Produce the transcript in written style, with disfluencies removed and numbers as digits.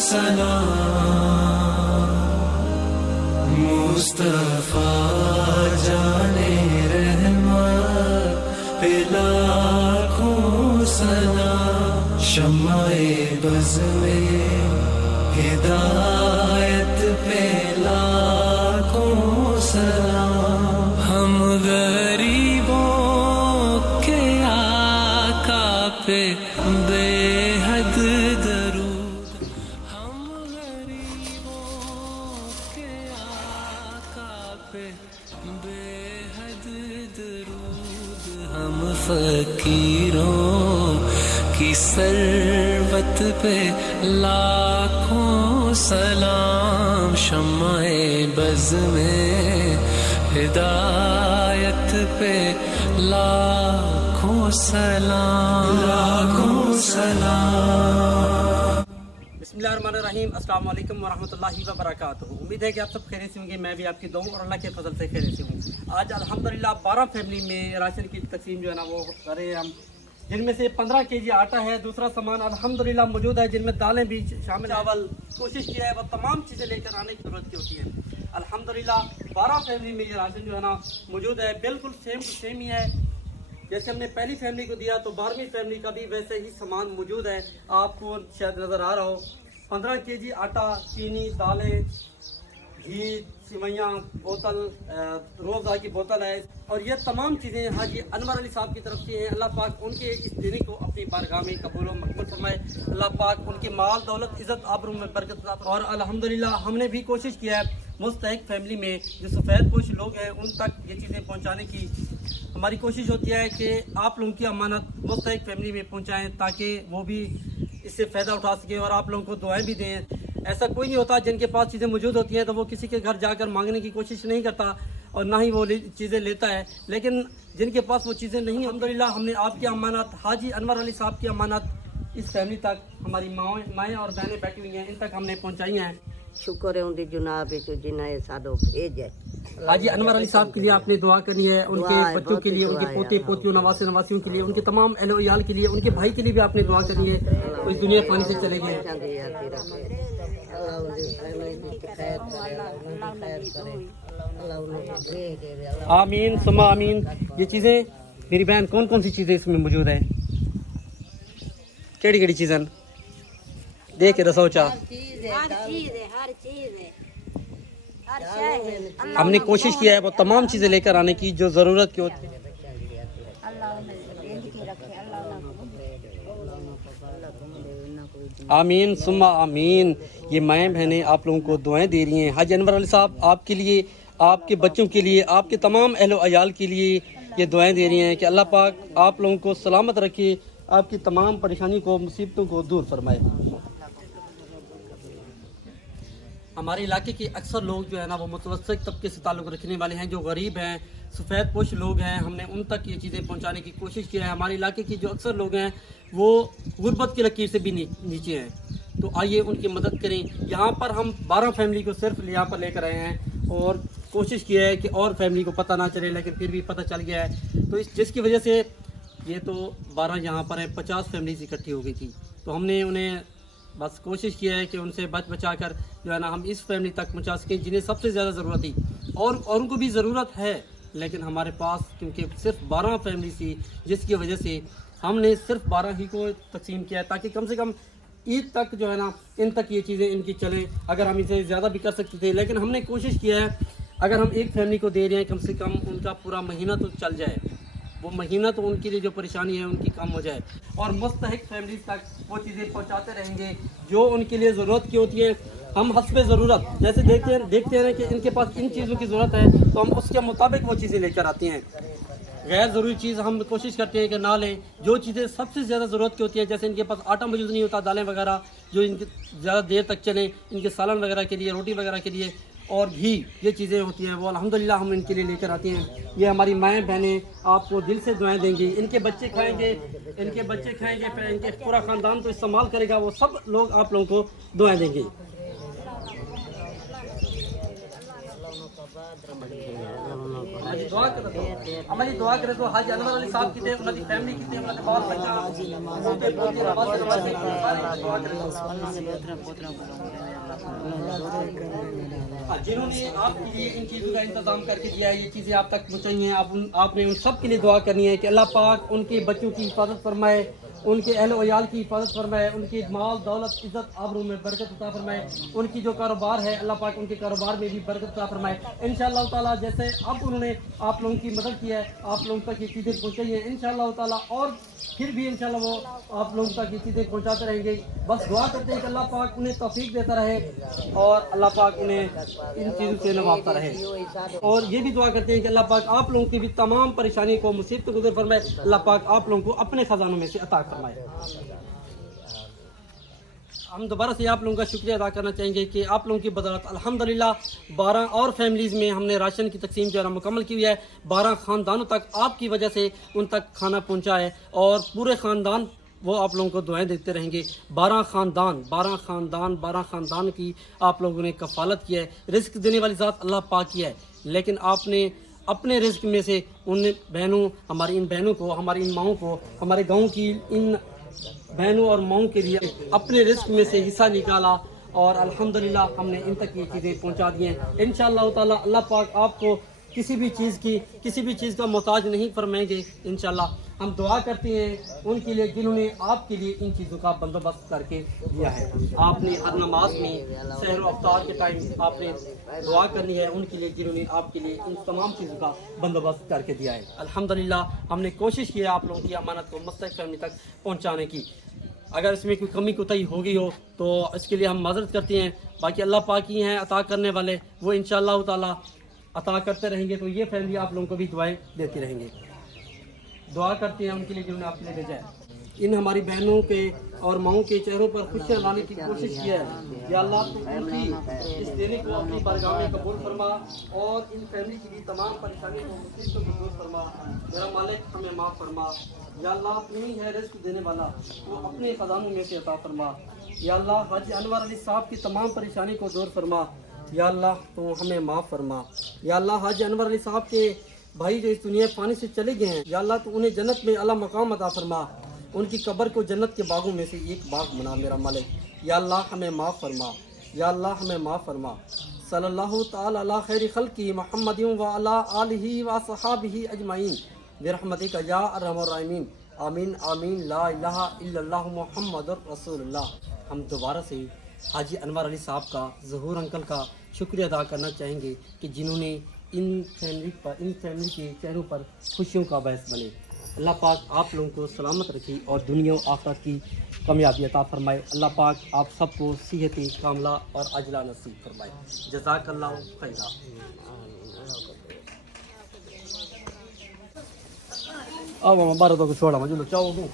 सलाम मुस्तफा जाने रहमत पे लाखों सलाम शम्माए बज़ में हिदायत पे लाखों सलाम हम गरीबों के आका पे बेहद दरूद हम गरीबों के आका पे बेहद दरूद हम फकीरों की सरबत पे लाखों सलाम शम्माए बज़ में हिदायत पे लाखों सलाम बिस्मिल्लाहिर्रहमानिर्रहीम। अस्सलाम वालेकुम वरहमतुल्लाहि वबरकातुहू। उम्मीद है कि आप सब खैरियत से होंगे, मैं भी आपकी दुआओं और अल्लाह के फजल से खैरियत से हूँ। आज अल्हम्दुलिल्लाह 12 फैमिली में राशन की तकसीम जो है ना वो कर रहे हैं हम, जिनमें से 15 केजी आटा है, दूसरा सामान अल्हम्दुलिल्लाह मौजूद है, जिनमें दालें भी शामिल, चावल। कोशिश किया है वो तमाम चीज़ें लेकर आने की ज़रूरत की होती है। अल्हम्दुलिल्लाह 12 फैमिली में ये राशन जो है ना मौजूद है, बिल्कुल सेम टू सेम ही है। जैसे हमने पहली फैमिली को दिया तो 12वीं फैमिली का भी वैसे ही सामान मौजूद है, आपको शायद नज़र आ रहा हो। 15 केजी आटा, चीनी, दालें, घी, सिवैयाँ, बोतल, रोज़ा की बोतल है, और ये तमाम चीज़ें हाजी अनवर अली साहब की तरफ से हैं। अल्लाह पाक उनके इस देने को अपनी बारगाह में कबूल व मकबूल फरमाए। अल्लाह पाक उनकी माल दौलत इज़्ज़त आबरू में बरकत अता फरमाए। और अल्हम्दुलिल्लाह हमने भी कोशिश किया है मुस्तहिक फैमिली में जो सफ़ेद पोश लोग हैं उन तक ये चीज़ें पहुँचाने की हमारी कोशिश होती है कि आप लोगों की अमानत मुस्तहिक फैमिली में पहुँचाएँ ताकि वो भी इससे फ़ायदा उठा सकें और आप लोगों को दुआएं भी दें। ऐसा कोई नहीं होता जिनके पास चीज़ें मौजूद होती हैं तो वो किसी के घर जाकर मांगने की कोशिश नहीं करता और ना ही वो चीज़ें लेता है, लेकिन जिनके पास वो चीज़ें नहीं, अल्हम्दुलिल्लाह हमने आपकी अमानत हाजी अनवर अली साहब की अमानत इस फैमिली तक हमारी माएँ और बहनें बैठी हुई हैं इन तक हमने पहुँचाई हैं। शुक्र है उनकी जुनाब जिन्हें साडो भेज है। हाजी अनवर अली साहब के लिए आपने दुआ करनी है, उनके बच्चों के लिए, उनके पोते पोतियों, नवासे नवासियों के लिए, उनके तमाम अहलो इयाल के लिए, उनके भाई के लिए भी आपने दुआ करनी है। इस दुनिया पानी से चले गए। आमीन सुमा आमीन। ये चीज़ें मेरी बहन कौन कौन सी चीज़ें इसमें मौजूद है? केड़ी केड़ी चीज़ें देख के रसोचा हमने कोशिश किया है वो तमाम चीज़ें लेकर आने की जो ज़रूरत की होती है। आमीन सुम्मा आमीन। ये माएँ बहनें आप लोगों को दुआएं दे रही हैं। हाजी अनवर अली साहब आपके लिए, आपके बच्चों के लिए, आपके तमाम अहलो अयाल के लिए ये दुआएं दे रही हैं कि अल्लाह पाक आप लोगों को सलामत रखे, आपकी तमाम परेशानी को, मुसीबतों को दूर फरमाए। हमारे इलाके के अक्सर लोग जो है ना वो मुतवस्सित तबके से ताल्लुक़ रखने वाले हैं, जो गरीब हैं, सफ़ेद पोश लोग हैं, हमने उन तक ये चीज़ें पहुंचाने की कोशिश की है। हमारे इलाके के जो अक्सर लोग हैं वो गुर्बत की लकीर से भी नीचे हैं, तो आइए उनकी मदद करें। यहाँ पर हम 12 फैमिली को सिर्फ यहाँ पर लेकर आए हैं और कोशिश की है कि और फैमिली को पता ना चले, लेकिन फिर भी पता चल गया है, तो जिसकी वजह से ये तो 12 यहाँ पर है, 50 फैमिलीज इकट्ठी हो गई थी। तो हमने उन्हें बस कोशिश किया है कि उनसे बचा कर जो है ना हम इस फैमिली तक पहुँचा सकें जिन्हें सबसे ज़्यादा ज़रूरत थी, और उनको भी ज़रूरत है, लेकिन हमारे पास क्योंकि सिर्फ 12 फैमिली थी जिसकी वजह से हमने सिर्फ 12 ही को तकसीम किया है ताकि कम से कम ईद तक जो है ना इन तक ये चीज़ें इनकी चलें। अगर हम इसे ज़्यादा भी कर सकते थे, लेकिन हमने कोशिश किया है अगर हम एक फैमिली को दे रहे हैं कम से कम उनका पूरा महीना तो चल जाए, वो महीना तो उनके लिए जो परेशानी है उनकी कम हो जाए, और मुस्तहिक फैमिलीज तक वो चीज़ें पहुंचाते रहेंगे जो उनके लिए ज़रूरत की होती है। हम हस्बे ज़रूरत जैसे देखते हैं कि इनके पास इन चीज़ों की ज़रूरत है तो हम उसके मुताबिक वो चीज़ें लेकर आते हैं। गैर ज़रूरी चीज़ हम कोशिश करते हैं कि ना लें। जो चीज़ें सबसे ज़्यादा ज़रूरत की होती है, जैसे इनके पास आटा मौजूद नहीं होता, दालें वगैरह जो इनके ज़्यादा देर तक चलें, इनके सालन वगैरह के लिए, रोटी वगैरह के लिए, और घी, ये चीज़ें होती हैं वो अल्हम्दुलिल्लाह हम इनके लिए लेकर आते हैं। ये हमारी माएँ बहनें आपको दिल से दुआएं देंगी, इनके बच्चे खाएंगे, फिर इनके पूरा ख़ानदान तो इस्तेमाल करेगा, वो सब लोग आप लोगों को दुआएं देंगे। دعا کرے تو عملی دعا کرے تو حاجی انور علی صاحب کی تے انہاں دی فیملی کی تے انہاں دے بال بچہ پوتے پوتی نماز نماز دعا کرے جنہوں نے آپ کے لیے ان چیزوں کا انتظام کر کے دیا ہے، یہ چیزیں آپ تک پہنچائی ہیں، آپ نے ان سب کے لیے دعا کرنی ہے کہ اللہ پاک ان کے بچوں کی حفاظت فرمائے، ان کے اہل و عیال کی حفاظت فرمائے، ان کی مال دولت عزت آبرو میں برکت عطا فرمائے، ان کی جو کاروبار ہے اللہ پاک ان کے کاروبار میں بھی برکت عطا فرمائے انشاءاللہ تعالیٰ۔ جیسے اب انہوں نے آپ لوگوں کی مدد کی ہے، آپ لوگوں تک یہ چیزیں پہنچائی ہیں انشاءاللہ تعالیٰ، اور پھر بھی انشاءاللہ وہ آپ لوگوں تک یہ چیزیں پہنچاتے رہیں گے۔ بس دعا کرتے ہیں کہ اللہ پاک انہیں توفیق دیتا رہے اور اللہ پاک انہیں ان چیزوں سے نوازتا رہے، اور یہ بھی دعا کرتے ہیں کہ اللہ پاک آپ لوگوں کی بھی تمام پریشانی کو مصیبت کو دور فرمائے، اللہ پاک آپ لوگوں کو اپنے خزانوں میں سے عطا فرمائے۔ ہم دوبارہ سے آپ لوگوں کا شکریہ ادا کرنا چاہیں گے کہ آپ لوگوں کی بدولت الحمدللہ 12 اور فیملیز میں ہم نے راشن کی تقسیم جو ہے مکمل کی ہوئی ہے، 12 خاندانوں تک آپ کی وجہ سے ان تک کھانا پہنچا ہے، اور پورے خاندان وہ آپ لوگوں کو دعائیں دیتے رہیں گے۔ 12 خاندان کی آپ لوگوں نے کفالت کی ہے، رزق دینے والی ذات اللہ پاک کی ہے، لیکن آپ نے اپنے رزق میں سے ان بہنوں، ہماری ان بہنوں کو، ہماری ان ماؤں کو، ہمارے گاؤں کی ان بہنوں اور ماؤں کے لیے اپنے رزق میں سے حصہ نکالا، اور الحمدللہ ہم نے ان تک یہ چیزیں پہنچا دی ہیں انشاءاللہ تعالیٰ۔ اللہ پاک آپ کو کسی بھی چیز کا محتاج نہیں فرمائیں گے انشاءاللہ۔ ہم دعا کرتے ہیں ان کے لیے جنہوں نے آپ کے لیے ان چیزوں کا بندوبست کر کے دیا ہے۔ آپ نے ہر نماز میں سحر و افطار کے ٹائم آپ نے دعا کرنی ہے ان کے لیے جنہوں نے آپ کے لیے ان تمام چیزوں کا بندوبست کر کے دیا ہے۔ الحمدللہ ہم نے کوشش کی ہے آپ لوگوں کی امانت کو مستحق فیملی تک پہنچانے کی۔ اگر اس میں کوئی کمی کوتاہی ہو گئی ہو تو اس کے لیے ہم معذرت کرتے ہیں، باقی اللہ پاک ہی ہیں عطا کرنے والے، وہ انشاءاللہ تعالیٰ عطا کرتے رہیں گے۔ تو یہ فیملی آپ لوگوں کو بھی دعائیں دیتی رہیں گے۔ دعا کرتے ہیں ان کے لیے جنہوں نے آپ کے لیے بھیجا ہے۔ ان ہماری بہنوں کے اور ماؤں کے چہروں پر خوشیاں لانے کی کوشش کی ہے، یا اللہ تو ان کی اس دینے کو اپنی بارگاہ میں قبول فرما، اور ان فیملی کی بھی تمام پریشانیوں کو مصیبتوں کو دور فرما۔ میرا مالک ہمیں معاف فرما، یا اللہ تو ہی ہے رزق دینے والا، وہ اپنے خزانوں میں سے عطا فرما۔ یا اللہ حاجی انور علی صاحب کی تمام پریشانی کو دور فرما، یا اللہ تو ہمیں معاف فرما۔ یا اللہ حاجی انور علی صاحب کے بھائی جو اس دنیا فانی سے چلے گئے ہیں، یا اللہ تو انہیں جنت میں اعلیٰ مقام عطا فرما، ان کی قبر کو جنت کے باغوں میں سے ایک باغ بنا میرا مالک۔ یا اللہ ہمیں معاف فرما، یا اللہ ہمیں معاف فرما۔ صلی اللہ تعالی علی خیر خلقی محمد وعلی آلہ وصحابہ اجمعین برحمتک یا ارحم الراحمین، آمین آمین، لا الہ الا اللہ محمد رسول اللہ۔ ہم دوبارہ سے حاجی انور علی صاحب کا، ظہور انکل کا شکریہ ادا کرنا چاہیں گے کہ جنہوں نے ان فیملی کے چہروں پر خوشیوں کا باعث بنے۔ اللہ پاک آپ لوگوں کو سلامت رکھے اور دنیا و آخرت کی کامیابی عطا فرمائے۔ اللہ پاک آپ سب کو صحت کاملہ اور عاجلہ نصیب فرمائے۔ جزاک اللہ خیرہ۔ آؤ ماما بارہ کو چھوڑا مجھے لو چاہو گو۔